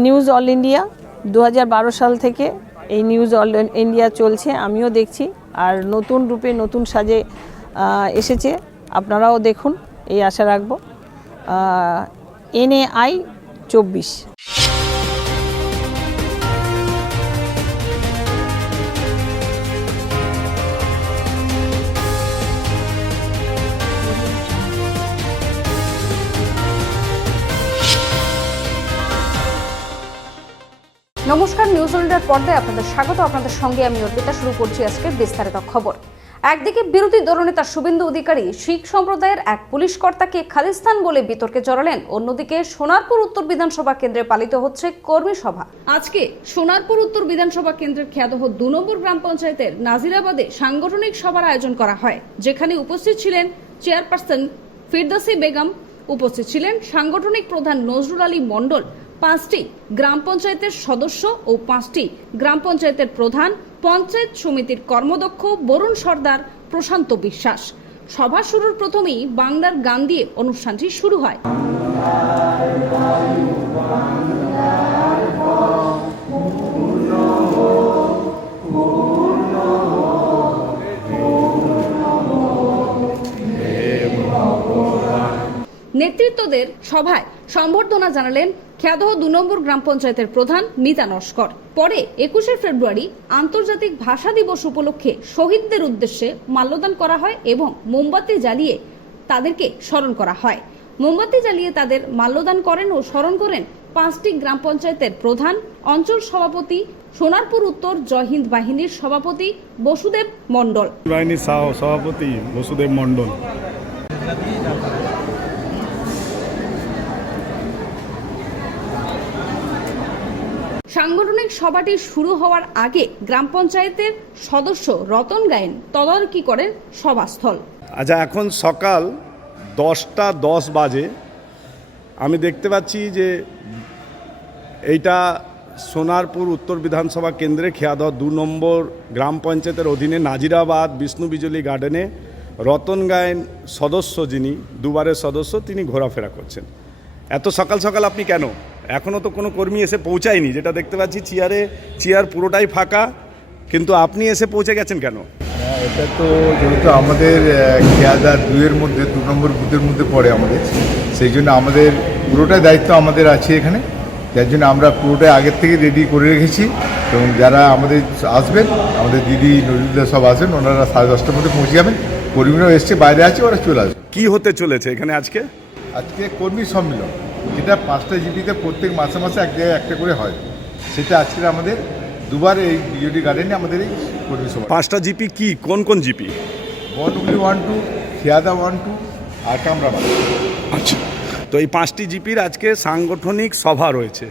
News all India 2012 সাল থেকে এই নিউজ অল ইন্ডিয়া চলছে, আমিও দেখছি। আর নতুন রূপে নতুন সাজে এসেছে, আপনারাও দেখুন, এই আশা রাখবো। NAI 24। নমস্কার, নিউজ ইন্ডিয়ার পর্দায় আপনাদের স্বাগত। আপনাদের সঙ্গে আমি অর্পিতা। শুরু করছি আজকের বিস্তারিত খবর। একদিকে বিরোধী দলনেতা শুভেন্দু অধিকারী শিখ সম্প্রদায়ের এক পুলিশ কর্তাকে খালিস্তান বলে বিতর্কে জড়ালেন, অন্যদিকে সোনারপুর উত্তর বিধানসভা কেন্দ্রে পালিত হচ্ছে কর্মী সভা। আজকে সোনারপুর উত্তর বিধানসভা কেন্দ্রের খেয়াদহ 2 নম্বর গ্রাম পঞ্চায়েতের নাজিরাবাদে সাংগঠনিক সভার আয়োজন করা হয়, যেখানে উপস্থিত ছিলেন চেয়ারপারসন ফিরদৌসী বেগম, উপস্থিত ছিলেন সাংগঠনিক প্রধান নজরুল আলী মণ্ডল, 5টি গ্রাম পঞ্চায়েতের সদস্য ও 5টি গ্রাম পঞ্চায়েতের প্রধান, পঞ্চায়েত সমিতির কর্মদক্ষ বরুণ সর্দার, প্রশান্ত বিশ্বাস। সভা শুরুর প্রথমেই বাংলার গান দিয়ে অনুষ্ঠানটি শুরু হয়। নেতৃত্বদের সভায় সম্বর্ধনা জানালেন খেয়াদহ 2 নম্বর গ্রাম পঞ্চায়েতের প্রধান মিতা নস্কর। পরে 21শে ফেব্রুয়ারি আন্তর্জাতিক ভাষা দিবস উপলক্ষে শহীদদের উদ্দেশ্যে মাল্যদান করা হয় এবং মোমবাতি জ্বালিয়ে তাদেরকে স্মরণ করা হয়। মোমবাতি জ্বালিয়ে তাদের মাল্যদান করেন ও স্মরণ করেন 5টি গ্রাম পঞ্চায়েতের প্রধান, অঞ্চল সভাপতি, সোনারপুর উত্তর জয় হিন্দ বাহিনীর সভাপতি বসুদেব মণ্ডল, বাহিনীর সভাপতি বসুদেব মণ্ডল। সাংগঠনিক সভাটি শুরু হওয়ার আগে গ্রাম পঞ্চায়েতের সদস্য রতন গায়েন তদারকি করেন সভাস্থল। আচ্ছা, এখন সকাল 10টা 10 বাজে। আমি দেখতে পাচ্ছি যে এইটা সোনারপুর উত্তর বিধানসভা কেন্দ্রে খেয়াদহ 2 নম্বর গ্রাম পঞ্চায়েতের অধীনে নাজিরাবাদ বিষ্ণু বিজলি গার্ডেনে রতন গায়েন সদস্য, যিনি দুবারের সদস্য, তিনি ঘোরাফেরা করছেন। এত সকাল সকাল আপনি কেন? এখনও তো কোনো কর্মী এসে পৌঁছায়নি, যেটা দেখতে পাচ্ছি চেয়ার পুরোটাই ফাঁকা, কিন্তু আপনি এসে পৌঁছে গেছেন কেন? এটা তো যেহেতু আমাদের খেয়াদা 2-এর মধ্যে 2 নম্বর বুথের মধ্যে পড়ে আমাদের, সেই জন্য আমাদের পুরোটাই দায়িত্ব আমাদের আছে এখানে, যার জন্য আমরা পুরোটাই আগের থেকে রেডি করে রেখেছি। এবং যারা আমাদের আসবেন, আমাদের দিদি নজরুল্লাহ সব আসবেন, ওনারা 10:30টার মধ্যে পৌঁছে যাবেন। কর্মীরাও এসছে, বাইরে আছে, ওরা চলে আসবে। কি হতে চলেছে এখানে আজকে? আজকে কর্মী সম্মেলন, যেটা 5টা জিপিতে প্রত্যেক মাসে মাসে এক জায়গায় একটা করে হয়, সেটা আজকে আমাদের দুবার এই বিজেপি গার্ডেনে আমাদের এই কর্মী সভা। 5টা জিপি কি? কোন কোন জিপি? বনগুলি 1-2, খেয়াদা 1-2 আর কামরাবাদ। আচ্ছা, তো এই 5টি জিপির আজকে সাংগঠনিক সভা রয়েছে,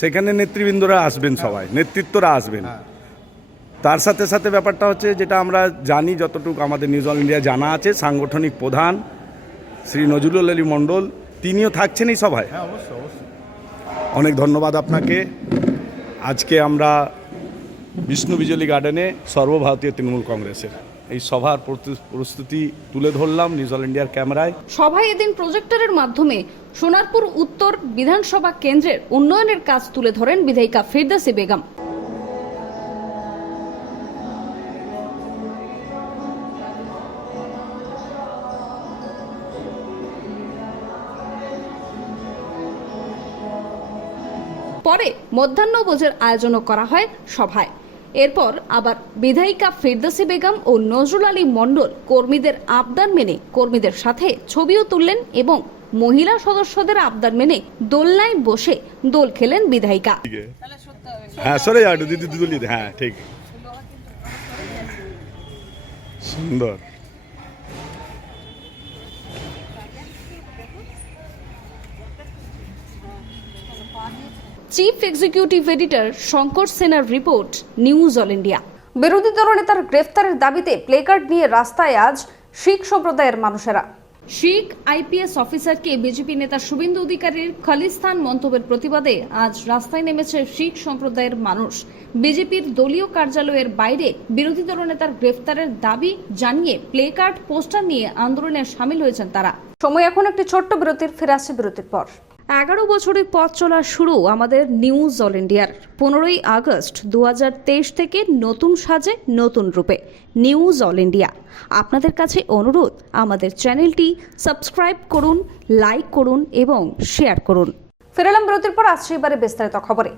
সেখানে নেতৃবৃন্দরা আসবেন, সবাই নেতৃত্বরা আসবেন। তার সাথে সাথে ব্যাপারটা হচ্ছে, যেটা আমরা জানি, যতটুকু আমাদের নিউজ অল ইন্ডিয়া জানা আছে, সাংগঠনিক প্রধান শ্রী নজরুল আলী মণ্ডল, তিনিও থাকছেন এই সভায়। হ্যাঁ, অবশ্যই অবশ্যই। অনেক ধন্যবাদ আপনাকে। আজকে আমরা বিষ্ণু বিজলি গার্ডেনে সর্বভারতীয় তৃণমূল কংগ্রেসের এই সভার প্রস্তুতি তুলে ধরলাম নিউজ অল ইন্ডিয়ার ক্যামেরায়। সভায় এদিন প্রজেক্টরের মাধ্যমে সোনারপুর উত্তর বিধানসভা কেন্দ্রের উন্নয়নের কাজ তুলে ধরেন বিধায়িকা ফিরদৌসী বেগম। পরে মধ্যাহ্নভোজের আয়োজনও করা হয় সভায়। এরপর আবার বিধায়িকা ফিরদৌসী বেগম ও নজরুল আলী মণ্ডল কর্মীদের আবদার মেনে কর্মীদের সাথে ছবিও তুললেন এবং মহিলা সদস্যদের আবদার মেনে দোলনায় বসে দোল খেলেন বিধায়িকা। হ্যাঁ, সরে যাও দিদি, দুদুলি। হ্যাঁ, ঠিক, সুন্দর। চিফ এক্সিকিউটিভ এডিটর শঙ্কর সেনার রিপোর্ট, নিউজ অল ইন্ডিয়া। বিরোধী দলনেতার গ্রেফতারের দাবিতে প্লেকার্ড নিয়ে রাস্তায় আজ শিখ সম্প্রদায়ের মানুষেরা। শিখ আইপিএস অফিসারকে বিজেপি নেতা শুভেন্দু অধিকারীর খালিস্তান মন্তব্যের প্রতিবাদে আজ রাস্তায় নেমেছে শিখ সম্প্রদায়ের মানুষ। বিজেপির দলীয় কার্যালয়ের বাইরে বিরোধী দলনেতার গ্রেফতারের দাবি জানিয়ে প্লেকার্ড, পোস্টার নিয়ে আন্দোলনে সামিল হয়েছেন তারা। সময় এখন একটি ছোট্ট বিরতির, ফিরে আসছে বিরতির পর। 11 বছরের পথ চলা শুরু আমাদের নিউজ অল ইন্ডিয়ার। 15ই আগস্ট 2023 থেকে নতুন সাজে নতুন রূপে নিউজ অল ইন্ডিয়া। আপনাদের কাছে অনুরোধ, আমাদের চ্যানেলটি সাবস্ক্রাইব করুন, লাইক করুন এবং শেয়ার করুন। ফেরালাম বিরতির পর আসছে এবারে বিস্তারিত খবরে।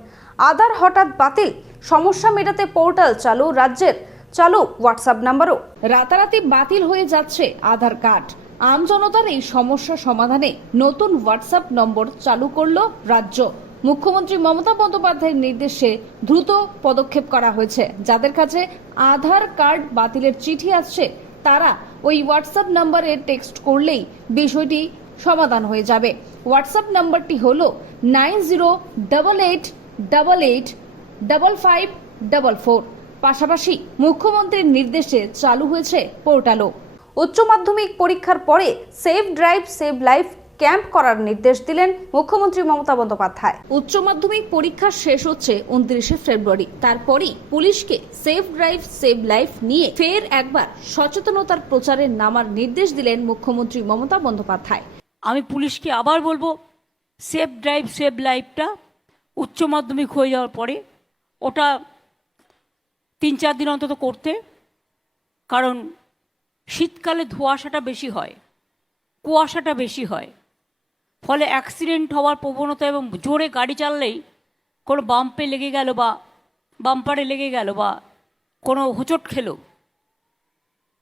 আধার হঠাৎ বাতিল, সমস্যা মেটাতে পোর্টাল চালু, রাজ্যের চালু হোয়াটসঅ্যাপ নাম্বারও। রাতারাতি বাতিল হয়ে যাচ্ছে আধার কার্ড। আমজনতার এই সমস্যা সমাধানে নতুন হোয়াটসঅ্যাপ নম্বর চালু করল রাজ্য। মুখ্যমন্ত্রী মমতা বন্দ্যোপাধ্যায়ের নির্দেশে দ্রুত পদক্ষেপ করা হয়েছে। যাদের কাছে আধার কার্ড বাতিলের চিঠি আসছে তারা ওই হোয়াটসঅ্যাপ নম্বরে টেক্সট করলেই বিষয়টি সমাধান হয়ে যাবে। হোয়াটসঅ্যাপ নাম্বারটি হল 9088885544। পাশাপাশি মুখ্যমন্ত্রীর নির্দেশে চালু হয়েছে পোর্টালও। উচ্চ মাধ্যমিক পরীক্ষার পরে save drive save life camp করার নির্দেশ দিলেন মুখ্যমন্ত্রী মমতা বন্দ্যোপাধ্যায়। উচ্চ মাধ্যমিক পরীক্ষা শেষ হচ্ছে 29শে ফেব্রুয়ারি। তারপরেই পুলিশকে সেভ ড্রাইভ সেভ লাইফ নিয়ে ফের একবার সচেতনতার প্রচারে নামার নির্দেশ দিলেন মুখ্যমন্ত্রী মমতা বন্দ্যোপাধ্যায়। আমি পুলিশকে আবার বলবো, সেভ ড্রাইভ সেভ লাইফটা উচ্চ মাধ্যমিক হয়ে যাওয়ার পরে ওটা 3-4 দিন অন্তত করতে, কারণ শীতকালে ধোঁয়াশাটা বেশি হয়, কুয়াশাটা বেশি হয়, ফলে অ্যাক্সিডেন্ট হওয়ার প্রবণতা, এবং জোরে গাড়ি চাললেই কোনো বাম্পে লেগে গেল বা বাম্পারে লেগে গেল বা কোনো হোঁচট খেলো।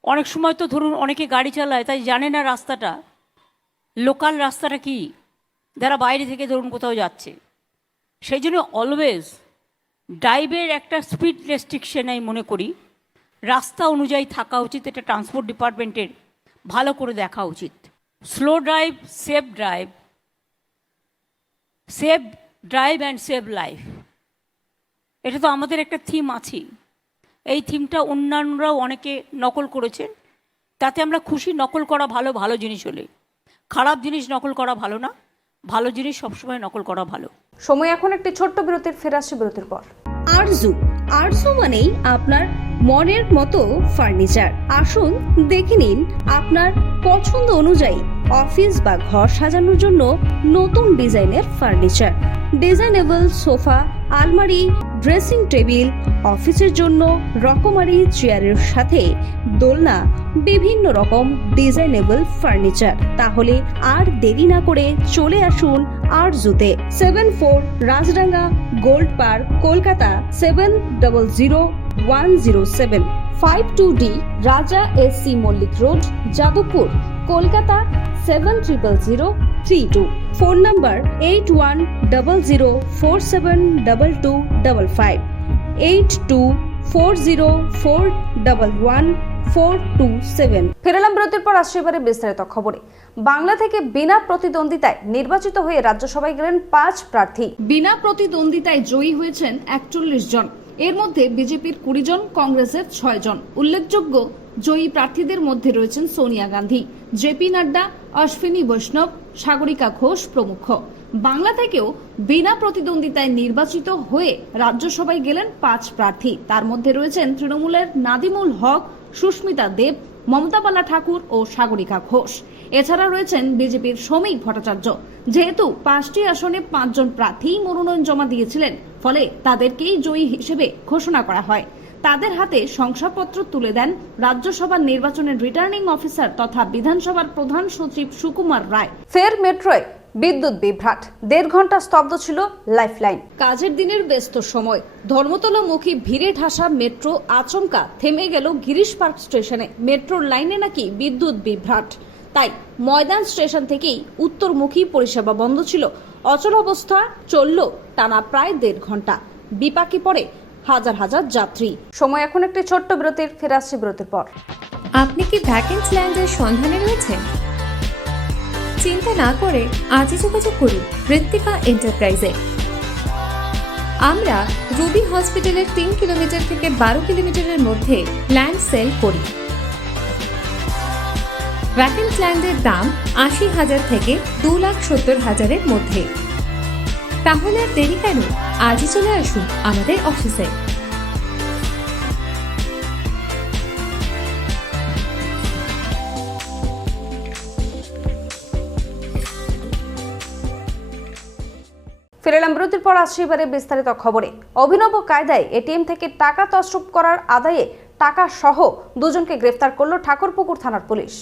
অনেক সময় তো ধরুন অনেকে গাড়ি চালায় তাই জানে না রাস্তাটা, লোকাল রাস্তাটা কি, যারা বাইরে থেকে ধরুন কোথাও যাচ্ছে। সেই জন্য অলওয়েজ ড্রাইভের একটা স্পিড রেস্ট্রিকশন আমি মনে করি রাস্তা অনুযায়ী থাকা উচিত। এটা ট্রান্সপোর্ট ডিপার্টমেন্টের ভালো করে দেখা উচিত। Slow drive save drive, save drive and save life, এটা তো আমাদের একটা থিম আছে। এই থিমটা অন্যান্যরাও অনেকে নকল করেছেন, তাতে আমরা খুশি। নকল করা ভালো, ভালো জিনিস হলে। খারাপ জিনিস নকল করা ভালো না, ভালো জিনিস সবসময় নকল করা ভালো। সময় এখন একটি ছোট্ট বিরতির, ফিরে আসছে বিরতির পর। আরজু মানেই আপনার মনের মতো ফার্নিচার। আসুন দেখে নিন আপনার পছন্দ অনুযায়ী অফিস বা ঘর সাজানোর জন্য নতুন ডিজাইনের ফার্নিচার। ডিজাইনেবল সোফা, আলমারি, ড্রেসিং টেবিল, অফিসের জন্য রকমারি চেয়ারের সাথে দোলনা, বিভিন্ন রকম ডিজাইনেবল ফার্নিচার। তাহলে আর দেরি না করে চলে আসুন আরজুতে। 74 Rajdanga Gold Park, Kolkata 700107। 52D Raja SC Mallick Road, Jadavpur, Kolkata 700032। Phone number 8100472255, 8240411427। ফেরালাম বিরতির পর আসছে এবারে বিস্তারিত খবরে। বাংলা থেকে বিনা প্রতিদ্বন্দ্বিতায় নির্বাচিত হয়ে রাজ্যসভায় গেলেন 5 প্রার্থী। বিনা প্রতিদ্বন্দ্বিতায় জয়ী হয়েছেন 41 জন। এর মধ্যে বিজেপির 20 জন, কংগ্রেসের 6 জন। উল্লেখযোগ্য জয়ী প্রার্থীদের মধ্যে রয়েছেন সোনিয়া গান্ধী, জেপি নাড্ডা, অশ্বিনী বৈষ্ণব, সাগরিকা ঘোষ প্রমুখ। বাংলা থেকেও বিনা প্রতিদ্বন্দ্বিতায় নির্বাচিত হয়ে রাজ্যসভায় গেলেন 5 প্রার্থী। তার মধ্যে রয়েছেন তৃণমূলের নাদিমুল হক, সুস্মিতা দেব, মমতা বালা ঠাকুর ও সাগরিকা ঘোষ। এছাড়া রয়েছেন বিজেপির শ্রমিক ভট্টাচার্য। যেহেতু 5টি আসনে 5 জন প্রার্থী মনোনয়ন জমা দিয়েছিলেন, ফলে তাদেরকেই জয়ী হিসেবে ঘোষণা করা হয়। তাদের হাতে শংসাপত্র তুলে দেন রাজ্যসভার নির্বাচনের রিটার্নিং অফিসার তথা বিধানসভার প্রধান সচিব সুকুমার রায়। ফের মেট্রোয় বিদ্যুৎ বিভ্রাট, 1.5 ঘন্টা স্তব্ধ ছিল লাইফলাইন। কাজের দিনের ব্যস্ত সময় ধর্মতলামুখী ভিড়ে ঠাসা মেট্রো আচমকা থেমে গেল গিরিশ পার্ক স্টেশনে। মেট্রোর লাইনে নাকি বিদ্যুৎ বিভ্রাট, তাই ময়দান স্টেশন থেকেই উত্তরমুখী পরিষেবা বন্ধ ছিল। অচল অবস্থা চলল টানা প্রায় 1.5 ঘন্টা। বিপাকে পড়ে হাজার হাজার যাত্রী। সময় এখন একটি ছোট্ট বিরতির, ফিরে আসছে বিরতির পর। আপনি কি ভ্যাকেন্সি ল্যান্ডের সন্ধানে রয়েছেন? চিন্তা না করে আজই যোগাযোগ করুন ঋত্বিকা এন্টারপ্রাইজে। আমরা রুবি হসপিটালের 3 কিলোমিটার থেকে 12 কিলোমিটারের মধ্যে ল্যান্ড সেল করি। ভ্যাকেন্সি ল্যান্ডের দাম 80,000 থেকে 2,70,000-এর মধ্যে। তাহলে আর দেরি কেন, আজই চলে আসুন আমাদের অফিসে। ফিরে এলাম বিরতির পর আসছে এবারে বিস্তারিত খবরে। অভিনব কায়দায় এটিএম থেকে টাকা তছরূপ করার আদায়ে টাকা সহ দুজনকে গ্রেফতার করল ঠাকুরপুকুর থানার পুলিশ।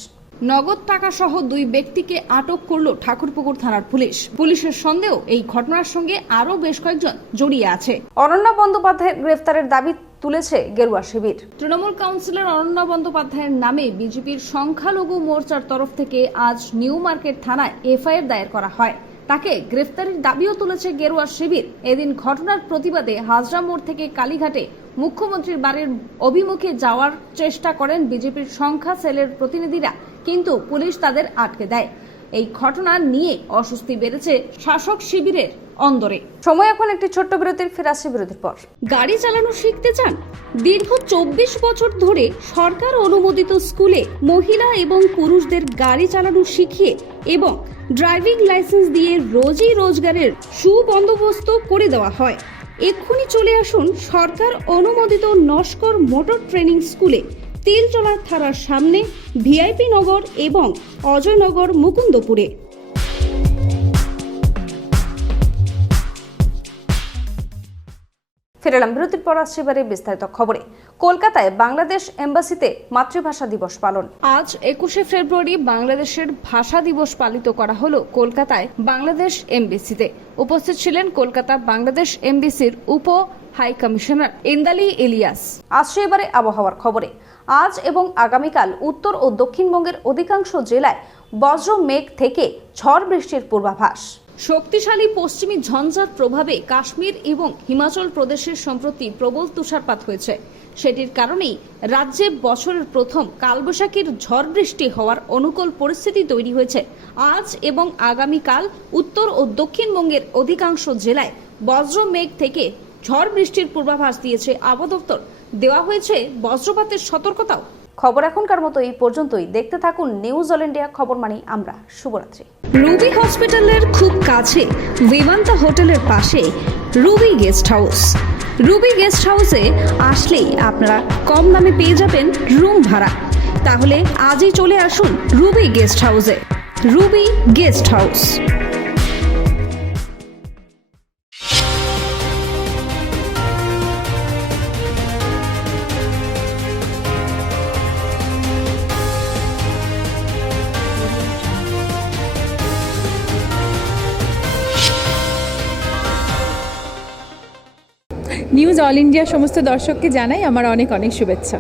নগদ টাকা সহ দুই ব্যক্তিকে আটক করল ঠাকুরপুকুর থানার পুলিশ। পুলিশের সন্দেহ এই ঘটনার সঙ্গে আরো বেশ কয়েকজন জড়িয়ে আছে। অনন্যা বন্দ্যোপাধ্যায়ের গ্রেফতারের দাবি তুলেছে গেরুয়া শিবির। তৃণমূল কাউন্সিলর অনন্যা বন্দ্যোপাধ্যায়ের নামে বিজেপির সংখ্যালঘু মোর্চার তরফ থেকে আজ নিউ মার্কেট থানায় এফআইআর দায়ের করা হয়। তাকে গ্রেফতারের দাবিও তুলেছে গেরুয়া শিবির। এদিন ঘটনার প্রতিবাদে হাজরা মোড় থেকে কালীঘাটে মুখ্যমন্ত্রীর বাড়ির অভিমুখে যাওয়ার চেষ্টা করেন বিজেপির সংখ্যা সেলের প্রতিনিধিরা, কিন্তু পুলিশ তাদের আটকে দেয়। এই ঘটনা নিয়ে অস্বস্তি বেড়েছে শাসক শিবিরের অন্দরে। সময় এখন একটি ছোট্ট বিরতির, ফিরে আসছে বিরতির পর। গাড়ি চালানো শিখতে চান? দীর্ঘ 24 বছর ধরে সরকার অনুমোদিত স্কুলে মহিলা এবং পুরুষদের গাড়ি চালানো শিখিয়ে এবং ড্রাইভিং লাইসেন্স দিয়ে রোজি রোজগারের সুবন্দোবস্ত করে দেওয়া হয়। এক্ষুনি চলে আসুন সরকার অনুমোদিত নস্কর মোটর ট্রেনিং স্কুলে, তিলচলার থানার সামনে, ভিআইপি নগর এবং অজয়নগর, মুকুন্দপুরে। ফিরে এলাম বিরতির পর, আসছে এবারে বিস্তারিত খবরে। কলকাতায় বাংলাদেশ এম্বাসিতে মাতৃভাষা দিবস পালন। আজ 21শে ফেব্রুয়ারি বাংলাদেশের ভাষা দিবস পালিত করা হলো কলকাতায় বাংলাদেশ এমবিসিতে। উপস্থিত ছিলেন কলকাতা বাংলাদেশ এমবিসির উপ হাই কমিশনার ইন্দালি ইলিয়াস। আসছে এবারে আবহাওয়ার খবরে। আজ এবং আগামীকাল উত্তর ও দক্ষিণবঙ্গের অধিকাংশ জেলায় বজ্র মেঘ থেকে ঝড় বৃষ্টির পূর্বাভাস। শক্তিশালী পশ্চিমী ঝঞ্ঝার প্রভাবে কাশ্মীর এবং হিমাচল প্রদেশের সম্প্রতি প্রবল তুষারপাত হয়েছে। সেটির কারণেই রাজ্যে বছরের প্রথম কালবৈশাখীর ঝড় বৃষ্টি হওয়ার অনুকূল পরিস্থিতি তৈরি হয়েছে। আজ এবং আগামীকাল উত্তর ও দক্ষিণবঙ্গের অধিকাংশ জেলায় বজ্র মেঘ থেকে ঝড় বৃষ্টির পূর্বাভাস দিয়েছে আবহাওয়া দপ্তর। দেওয়া হয়েছে বজ্রপাতের সতর্কতাও। খবর এখনকার মতো এই পর্যন্তই। দেখতে থাকুন নিউজ অল ইন্ডিয়া খবর মানি আমরা। শুভরাত্রি। রুবি হসপিটালের খুব কাছে বিমান্তা হোটেলের পাশে Ruby guest house. Ruby guest হাউসে আসলেই আপনারা কম দামে পেয়ে যাবেন রুম ভাড়া। তাহলে আজই চলে আসুন রুবি গেস্ট হাউসে। Ruby guest house. News all India সমস্ত দর্শককে জানাই আমার অনেক অনেক শুভেচ্ছা।